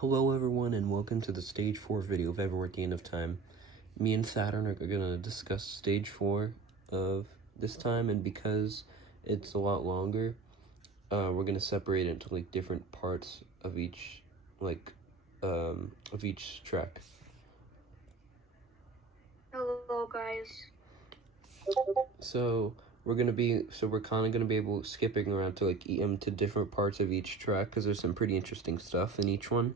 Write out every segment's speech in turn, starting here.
Hello everyone and welcome to the Stage 4 video of Ever at the End of Time. Me and Saturn are going to discuss Stage 4 of this time, and because it's a lot longer, we're going to separate it into like different parts of each track. Hello guys. So we're kind of going to be able skipping around to to different parts of each track because there's some pretty interesting stuff in each one.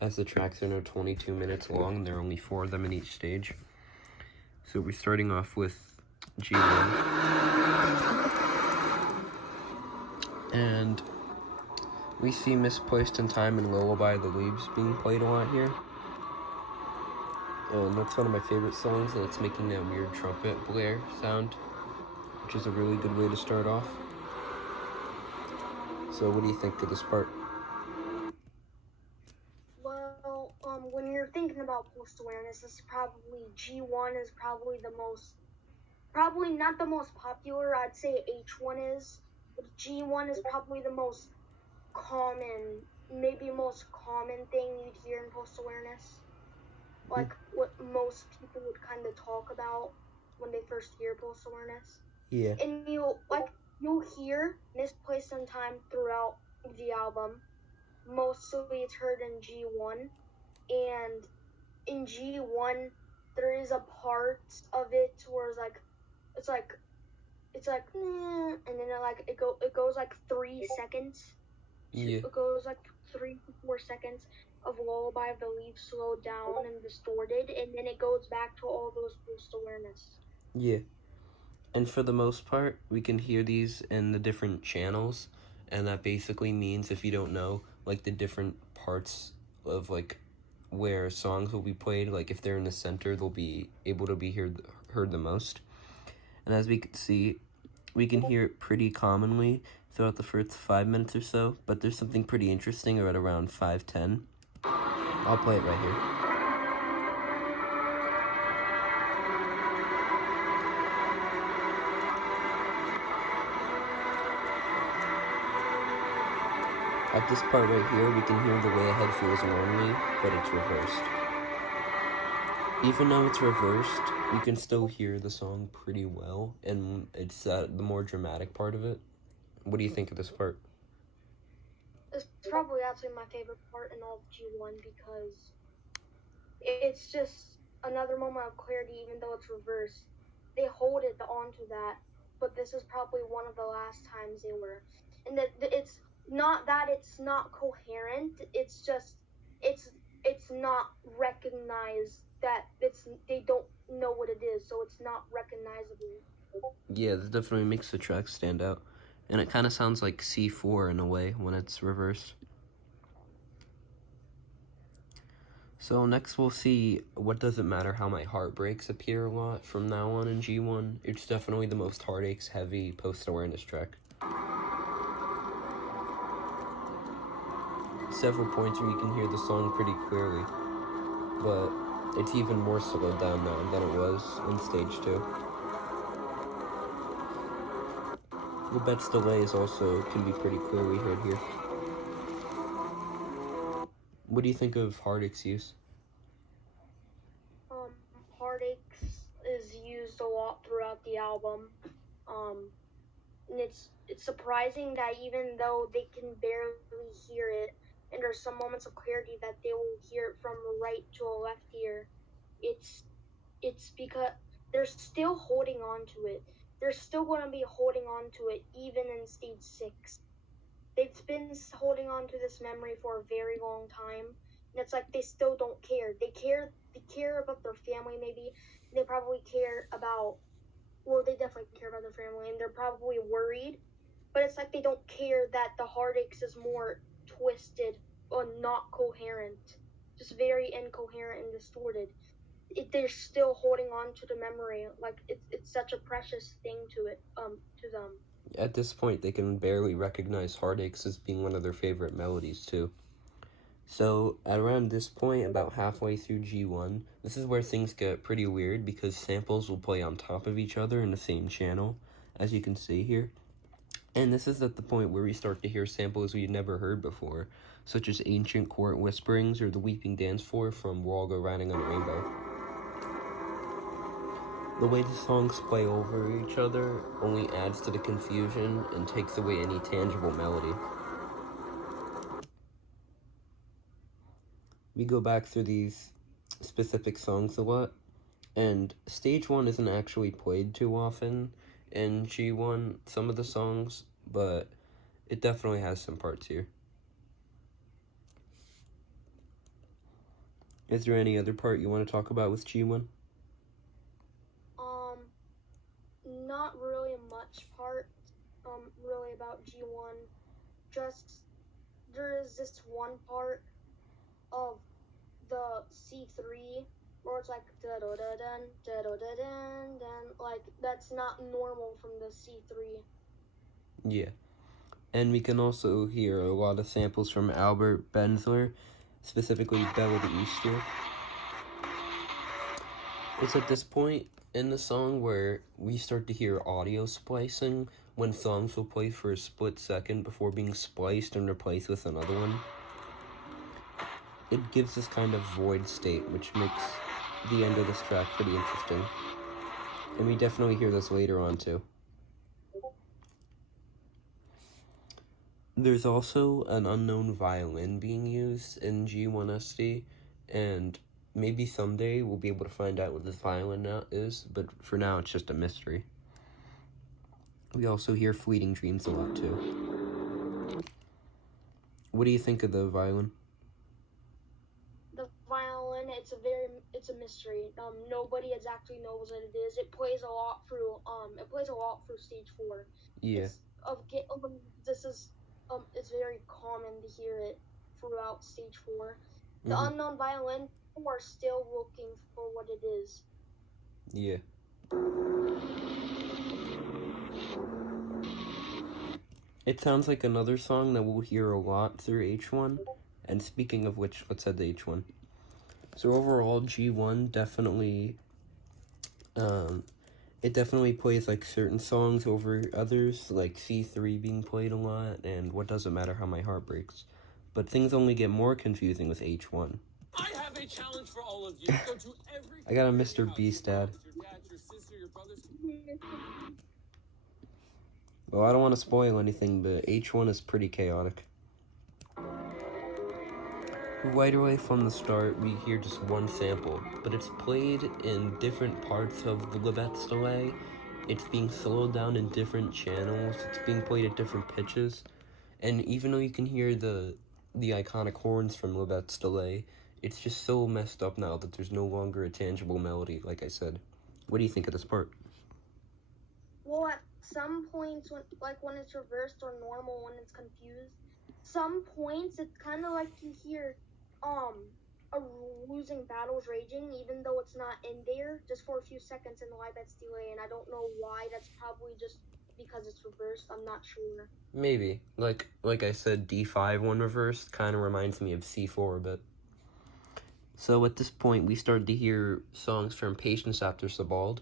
As the tracks are now 22 minutes long, there are only 4 of them in each stage. So we're starting off with G1. And we see Misplaced in Time and Lullaby of the Leaves being played a lot here. And that's one of my favorite songs, and it's making that weird trumpet blare sound, which is a really good way to start off. So what do you think of this part? When you're thinking about post-awareness, this is probably G1 is probably not the most popular. I'd say H1 is, but G1 is probably the most common, maybe most common thing you'd hear in post-awareness. Like what most people would kind of talk about when they first hear post-awareness. Yeah. And you'll hear Misplaced in Time throughout the album. Mostly it's heard in G1, and in G1 there is a part of it where it's like and then it goes like 3 seconds. Yeah. It goes like 3 to 4 seconds of Lullaby of the Leaves slowed down and distorted, and then it goes back to all those post-awareness. Yeah. And for the most part, we can hear these in the different channels, and that basically means, if you don't know, like the different parts of like where songs will be played, like if they're in the center, they'll be able to be heard the most. And as we can see, we can hear it pretty commonly throughout the first 5 minutes or so, but there's something pretty interesting at around 5:10. I'll play it right here. At this part right here, we can hear the way ahead feels normally, but it's reversed. Even though it's reversed, you can still hear the song pretty well, and it's the more dramatic part of it. What do you think of this part? It's probably actually my favorite part in all of G1 because it's just another moment of clarity, even though it's reversed. They hold it onto that, but this is probably one of the last times they were. And that it's not that it's not coherent, it's just it's not recognized, that they don't know what it is, so it's not recognizable. Yeah, that definitely makes the track stand out. And it kind of sounds like C4 in a way when it's reversed. So next we'll see What Does It Matter How My Heart Breaks appear a lot from now on in G1. It's definitely the most heartaches heavy post-awareness track. Several points where you can hear the song pretty clearly, but it's even more slowed down now than it was in stage 2. Lubett's delays also can be pretty clearly heard here. What do you think of Heartache's use? Heartaches is used a lot throughout the album. And it's surprising that even though they can barely hear it, and there's some moments of clarity that they will hear it from right to a left ear, it's because they're still holding on to it. They're still going to be holding on to it even in stage 6. They've been holding on to this memory for a very long time, and it's like they still don't care. They care about their family, maybe. They probably care about, well, they definitely care about their family, and they're probably worried, but it's like they don't care that the heartaches is more twisted or not coherent, just very incoherent and distorted. They're still holding on to the memory, like it's such a precious thing to them. At this point, they can barely recognize Heartaches as being one of their favorite melodies, too. So, at around this point, about halfway through G1, this is where things get pretty weird because samples will play on top of each other in the same channel, as you can see here. And this is at the point where we start to hear samples we've never heard before. such as Ancient Court Whisperings or The Weeping Dance Floor from We'll All Go Riding on a Rainbow. The way the songs play over each other only adds to the confusion and takes away any tangible melody. We go back through these specific songs a lot, and stage 1 isn't actually played too often in G1, some of the songs, but it definitely has some parts here. Is there any other part you want to talk about with G1? Not really much part, really about G1. Just, there is this one part of the C3 where it's like da-da-da-dun, da-da-da-dun, dun, like, that's not normal from the C3. Yeah. And we can also hear a lot of samples from Albert Benzler, specifically Bella the Easter. It's at this point in the song where we start to hear audio splicing when songs will play for a split second before being spliced and replaced with another one. It gives this kind of void state, which makes the end of this track pretty interesting. And we definitely hear this later on too. There's also an unknown violin being used in G1SD, and maybe someday we'll be able to find out what this violin is, but for now it's just a mystery. We also hear Fleeting Dreams a lot too. What do you think of the violin? The violin, it's a mystery. Nobody exactly knows what it is. It plays a lot through stage 4. Yeah. It's very common to hear it throughout stage 4. The unknown violin, people are still looking for what it is. Yeah. It sounds like another song that we'll hear a lot through H1. And speaking of which, let's head to H1. So overall, G1 definitely, it definitely plays like certain songs over others, like C3 being played a lot, and What Does It Matter How My Heart Breaks. But things only get more confusing with H1. I have a challenge for all of you. Go to every I got a Mr. Beast ad. Your dad, your sister, your brothers. Well, I don't want to spoil anything, but H1 is pretty chaotic. Right away from the start, we hear just one sample, but it's played in different parts of the Libet's delay. It's being slowed down in different channels. It's being played at different pitches. And even though you can hear the iconic horns from Libet's delay, it's just so messed up now that there's no longer a tangible melody, like I said. What do you think of this part? Well, at some points, when it's reversed or normal, when it's confused, some points it's kind of like you hear a losing battles raging, even though it's not in there, just for a few seconds in the Libet's delay, and I don't know why. That's probably just because it's reversed. I'm not sure. Maybe. Like I said, D5 when reversed kind of reminds me of C4 a bit. So at this point, we started to hear songs from Patience After Sebald,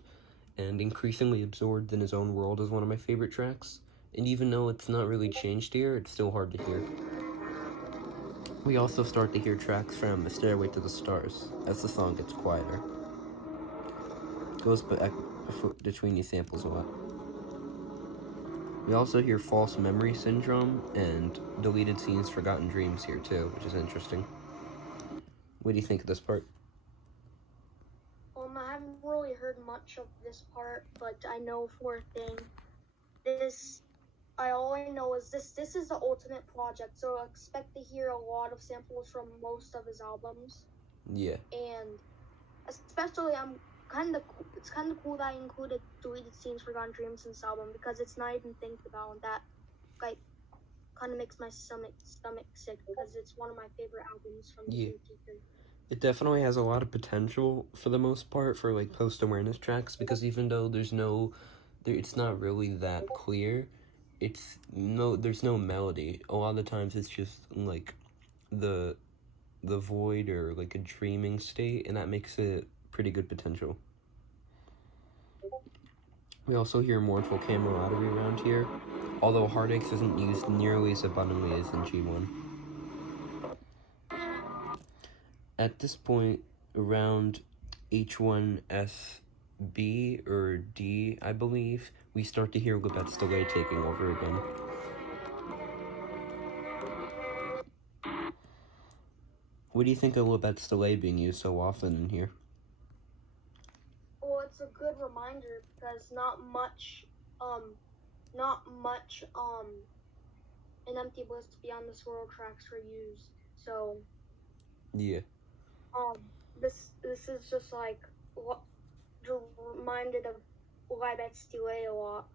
and Increasingly Absorbed in His Own World is one of my favorite tracks. And even though it's not really changed here, it's still hard to hear. We also start to hear tracks from The Stairway to the Stars as the song gets quieter. It goes back between these samples a lot. We also hear False Memory Syndrome and Deleted Scenes, Forgotten Dreams here too, which is interesting. What do you think of this part? I haven't really heard much of this part, but I know for a thing, all I know is this is the ultimate project, so I expect to hear a lot of samples from most of his albums. Yeah. And especially, it's kind of cool that I included Deleted Scenes, Forgotten Dreams in this album, because it's not even think about, and that, like, kind of makes my stomach sick, because it's one of my favorite albums from the EATEOT. It definitely has a lot of potential for the most part for like post-awareness tracks, because even though it's not really that clear, there's no melody. A lot of the times it's just like the void or like a dreaming state, and that makes it pretty good potential. We also hear Mournful Camaraderie around here, although Heartaches isn't used nearly as abundantly as in G1. At this point, around H1SB or D, I believe, we start to hear Libet's delay taking over again. What do you think of Libet's delay being used so often in here? Well, it's a good reminder because not much in Empty Bliss Beyond This World tracks were used. So Yeah. This is just like reminded of Libet's delay a lot.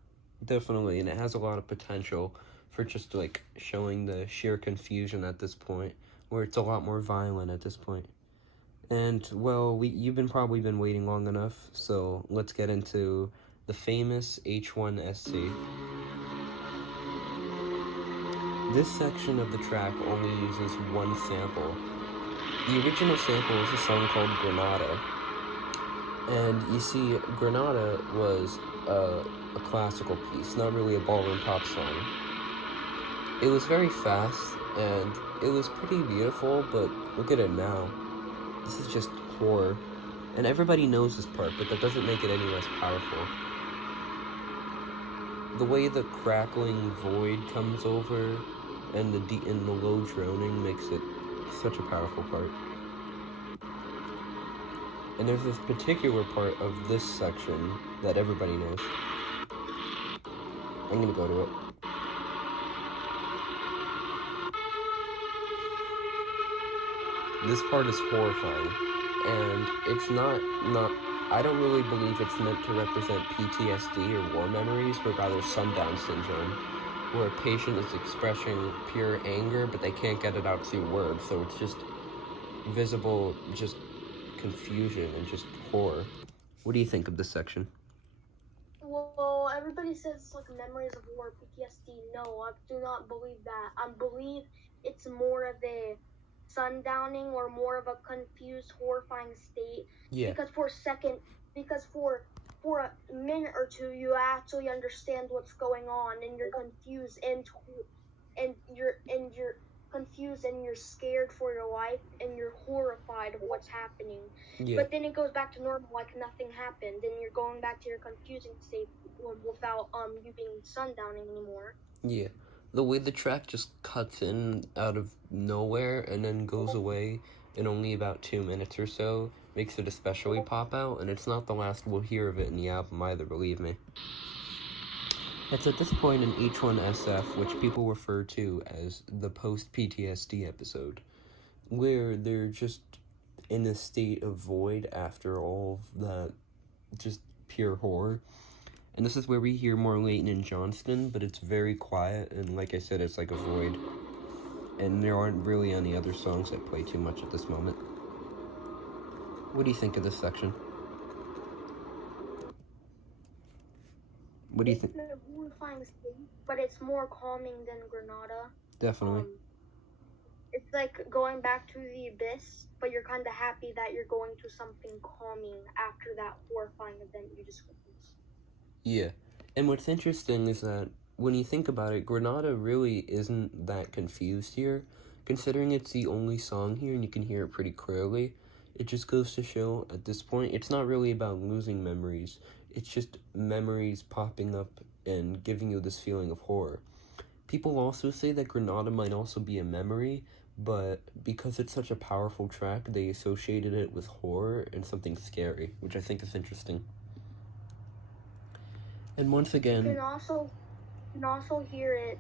Definitely, and it has a lot of potential for just like showing the sheer confusion at this point, where it's a lot more violent at this point. And well, you've probably been waiting long enough, so let's get into the famous H1SC. This section of the track only uses one sample. The original sample is a song called Granada. And you see, Granada was a classical piece, not really a ballroom pop song. It was very fast, and it was pretty beautiful, but look at it now. This is just horror. And everybody knows this part, but that doesn't make it any less powerful. The way the crackling void comes over and the low droning makes it such a powerful part. And there's this particular part of this section that everybody knows. I'm gonna go to it. This part is horrifying, and it's not, I don't really believe it's meant to represent PTSD or war memories, but rather sundown syndrome, where a patient is expressing pure anger, but they can't get it out through words, so it's just visible, just confusion and just horror. What do you think of this section? Well, everybody says it's like memories of war, PTSD. No, I do not believe that. I believe it's more of a sundowning or more of a confused, horrifying state. Yeah. Because for a minute or two, you actually understand what's going on, and you're confused, and you're confused, and you're scared for your life, and you're horrified of what's happening. Yeah. But then it goes back to normal, like nothing happened, and you're going back to your confusing state without you being sundowning anymore. Yeah. The way the track just cuts in out of nowhere and then goes away in only about 2 minutes or so makes it especially pop out, and it's not the last we'll hear of it in the album either, believe me. It's at this point in H1SF, which people refer to as the post-PTSD episode, where they're just in a state of void after all of that just pure horror. And this is where we hear more Layton and Johnston, but it's very quiet, and like I said, it's like a void. And there aren't really any other songs that play too much at this moment. What do you think of this section? What do you think? It's a horrifying state, but it's more calming than Granada. Definitely. It's like going back to the abyss, but you're kind of happy that you're going to something calming after that horrifying event you just witnessed. Yeah. And what's interesting is that when you think about it, Granada really isn't that confused here. Considering it's the only song here and you can hear it pretty clearly, it just goes to show at this point, it's not really about losing memories. It's just memories popping up and giving you this feeling of horror. People also say that Granada might also be a memory, but because it's such a powerful track, they associated it with horror and something scary, which I think is interesting. And once again, you can also hear it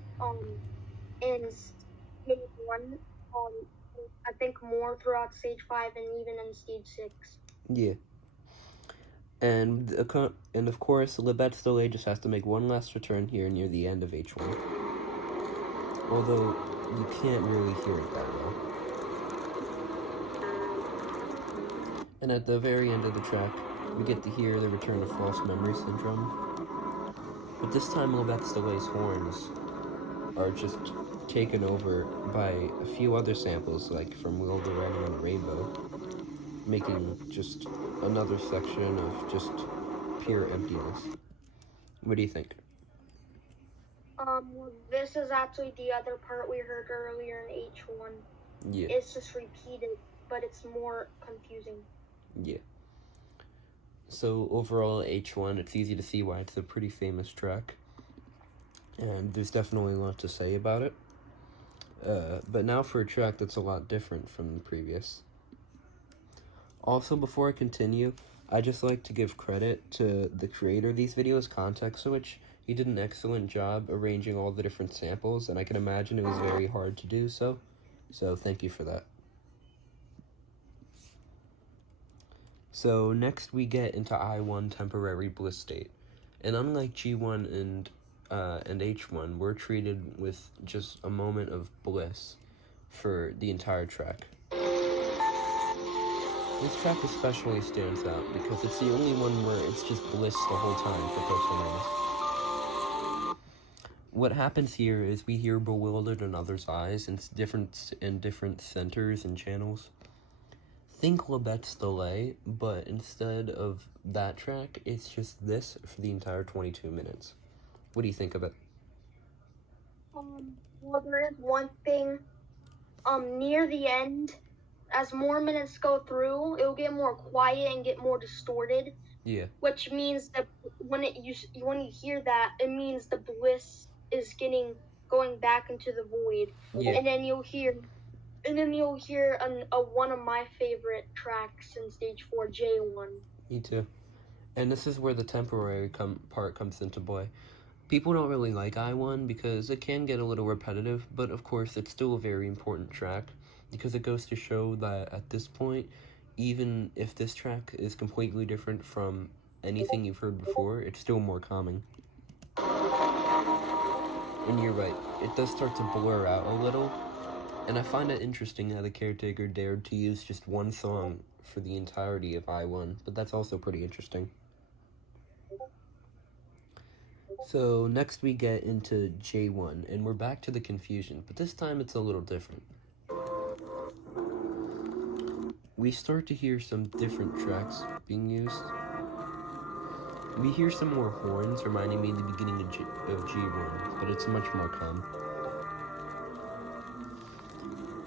in stage 1, I think more throughout stage 5 and even in stage 6. Yeah. And of course, Libet's delay just has to make one last return here near the end of H1. Although, you can't really hear it that well. And at the very end of the track, we get to hear the return of false memory syndrome. But this time, Libet's delay's horns are just taken over by a few other samples, like from Will the Red and the Rainbow, making just another section of just pure emptiness. What do you think? This is actually the other part we heard earlier in H1. Yeah. It's just repeated. but it's more confusing. Yeah. So overall, H1, it's easy to see why it's a pretty famous track. And there's definitely a lot to say about it. But now for a track that's a lot different from the previous. Also, before I continue, I just like to give credit to the creator of these videos, Context Switch. He did an excellent job arranging all the different samples, and I can imagine it was very hard to do so. So thank you for that. So next we get into I1 temporary bliss state. And unlike G1 and H1, we're treated with just a moment of bliss for the entire track. This track especially stands out because it's the only one where it's just bliss the whole time for personalities. What happens here is we hear bewildered in others' eyes in different centers and channels. Think Labette's delay, but instead of that track, it's just this for the entire 22 minutes. What do you think of it? Well, there is one thing. Near the end, as more minutes go through, it'll get more quiet and get more distorted. Yeah. Which means that when you hear that, it means the bliss is going back into the void. Yeah. And then you'll hear one of my favorite tracks in stage 4, J1. Me too. And this is where the temporary part comes into play. People don't really like I1 because it can get a little repetitive, but of course it's still a very important track because it goes to show that at this point, even if this track is completely different from anything you've heard before, it's still more calming. And you're right, it does start to blur out a little, and I find it interesting how the caretaker dared to use just one song for the entirety of I1, but that's also pretty interesting. So next we get into J1, and we're back to the confusion, but this time it's a little different. We start to hear some different tracks being used. We hear some more horns reminding me of the beginning of G1, but it's much more calm.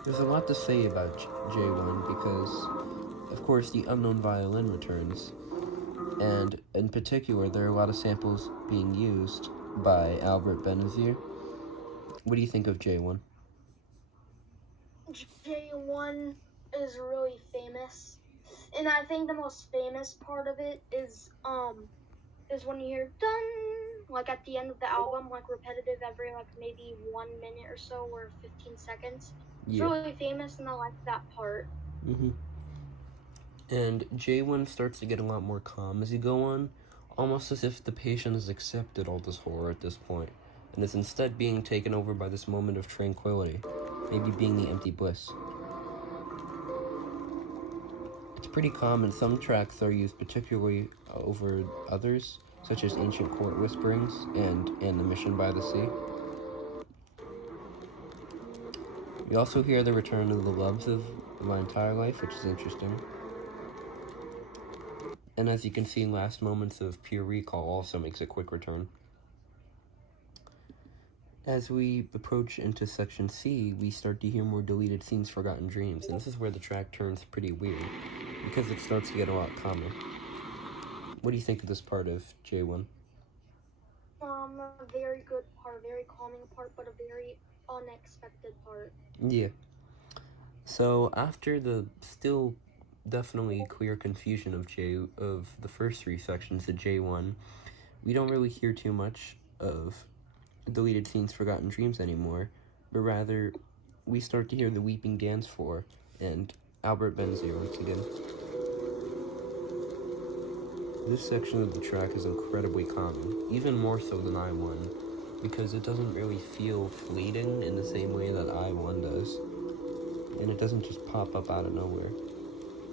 There's a lot to say about J1 because, of course, the unknown violin returns, and in particular, there are a lot of samples being used by Albert Benazir. What do you think of J1? J1 is really famous, and I think the most famous part of it is when you hear dun, like at the end of the album, like repetitive every like maybe 1 minute or so or 15 seconds. It's really famous, and I like that part. And J1 starts to get a lot more calm as you go on, almost as if the patient has accepted all this horror at this point, and is instead being taken over by this moment of tranquility, maybe being the empty bliss. It's pretty common. Some tracks are used particularly over others, such as Ancient Court Whisperings and The Mission by the Sea. We also hear the return of the loves of my entire life, which is interesting. And as you can see, Last Moments of Pure Recall also makes a quick return. As we approach into section C, we start to hear more deleted scenes, Forgotten Dreams, and this is where the track turns pretty weird, because it starts to get a lot calmer. What do you think of this part of J1? A very good part, very calming part, but a very unexpected part. Yeah. So after the still definitely clear confusion of the first 3 sections of J1, we don't really hear too much of deleted scenes, Forgotten Dreams anymore, but rather we start to hear the Weeping Dance Floor and Albert Benazir once again. This section of the track is incredibly calming, even more so than I1, because it doesn't really feel fleeting in the same way that I1 does, and it doesn't just pop up out of nowhere.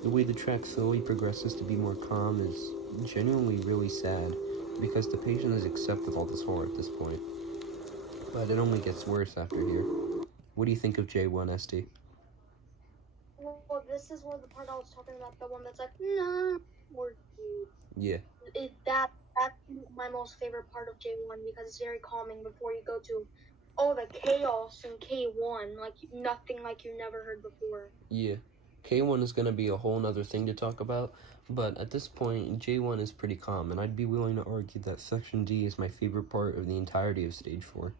The way the track slowly progresses to be more calm is genuinely really sad, because the patient has accepted all this horror at this point. But it only gets worse after here. What do you think of J1, SD? Well, this is where the part I was talking about, the one that's like, no, or Yeah. That's my most favorite part of J1 because it's very calming before you go to the chaos in K1, like nothing like you never heard before. Yeah. K1 is going to be a whole nother thing to talk about, but at this point, J1 is pretty calm, and I'd be willing to argue that Section D is my favorite part of the entirety of Stage 4.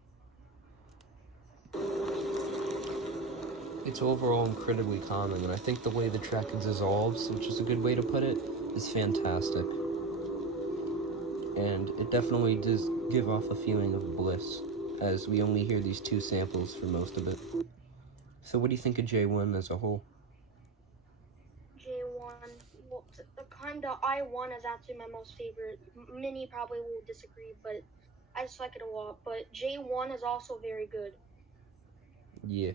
It's overall incredibly calming, and I think the way the track dissolves, which is a good way to put it, is fantastic. And it definitely does give off a feeling of bliss, as we only hear these 2 samples for most of it. So what do you think of J1 as a whole? J1, well, the kind of I1 is actually my most favorite. Many probably will disagree, but I just like it a lot. But J1 is also very good. Yeah.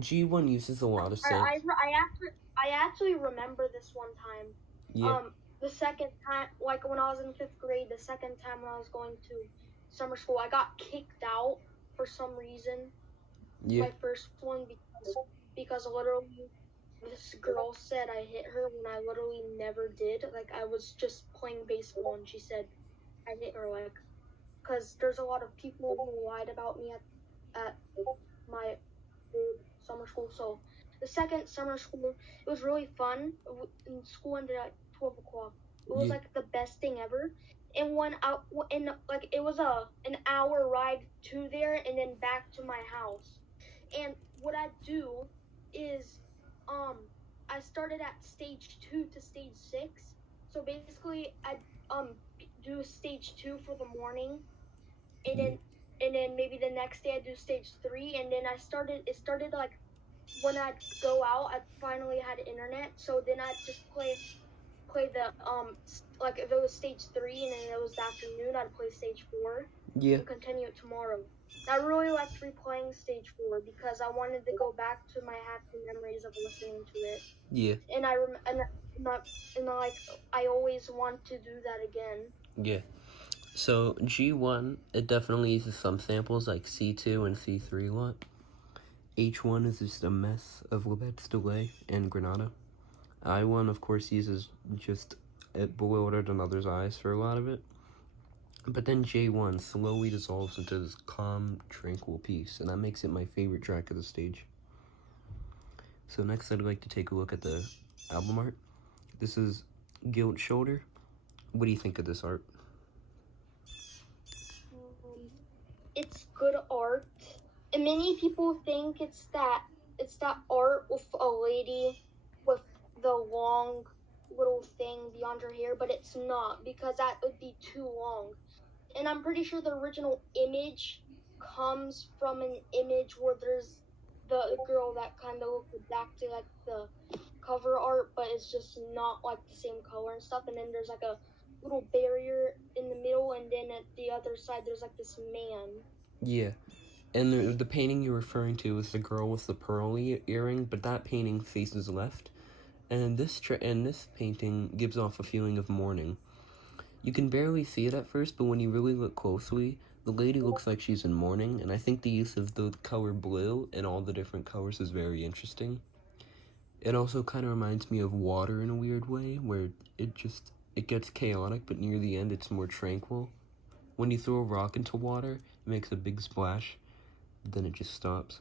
G1 uses a lot of synth. I actually remember this one time. Yeah. The second time, like when I was in 5th grade, the second time when I was going to summer school, I got kicked out for some reason. Yeah. My first one because literally this girl said I hit her when I literally never did. Like I was just playing baseball and she said I hit her, like, because there's a lot of people who lied about me at my old summer school. So the second summer school, it was really fun. And school ended at 12 o'clock. It was Yeah. like the best thing ever. And like it was an hour ride to there and then back to my house. And what I do is, I started at stage 2 to stage 6. So basically, I do stage 2 for the morning, and then maybe the next day I do stage 3, and then it started like when I'd go out, I finally had internet, so then I'd just play the like if it was stage 3 and then it was the afternoon, I'd play stage 4 Yeah. and continue it tomorrow. I really liked replaying stage 4 because I wanted to go back to my happy memories of listening to it. Yeah. And I always want to do that again. Yeah. So G1, it definitely uses some samples like C2 and C3 a lot. H1 is just a mess of Lebet's delay and Granada. I1, of course, uses just it bewildered another's eyes for a lot of it. But then J1 slowly dissolves into this calm, tranquil piece, and that makes it my favorite track of the stage. So next I'd like to take a look at the album art. This is Guilt Shoulder. What do you think of this art? It's good art. And many people think it's that art with a lady with the long little thing beyond her hair, but it's not, because that would be too long. And I'm pretty sure the original image comes from an image where there's the girl that kind of looks exactly like the cover art, but it's just not like the same color and stuff. And then there's like a little barrier in the middle, and then at the other side there's like this man. Yeah. And the painting you're referring to is the girl with the pearl earring, but that painting faces left. And this painting gives off a feeling of mourning. You can barely see it at first, but when you really look closely, the lady looks like she's in mourning, and I think the use of the color blue and all the different colors is very interesting. It also kind of reminds me of water in a weird way, where it gets chaotic, but near the end it's more tranquil. When you throw a rock into water, it makes a big splash, then it just stops.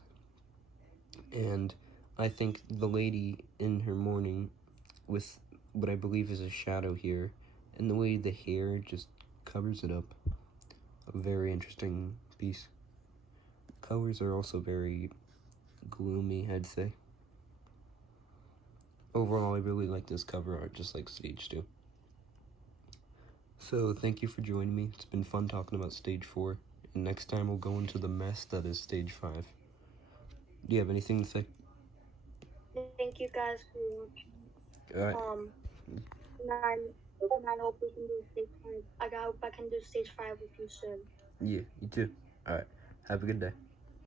And I think the lady in her mourning with what I believe is a shadow here, and the way the hair just covers it up. A very interesting piece. Colors are also very gloomy, I'd say. Overall, I really like this cover art, just like Stage 2. So, thank you for joining me. It's been fun talking about Stage 4. And next time we'll go into the mess that is Stage 5. Do you have anything to say? Thank you guys for watching. Alright. And I hope we can do stage 5. I hope I can do stage 5 with you soon. Yeah, you too. Alright. Have a good day.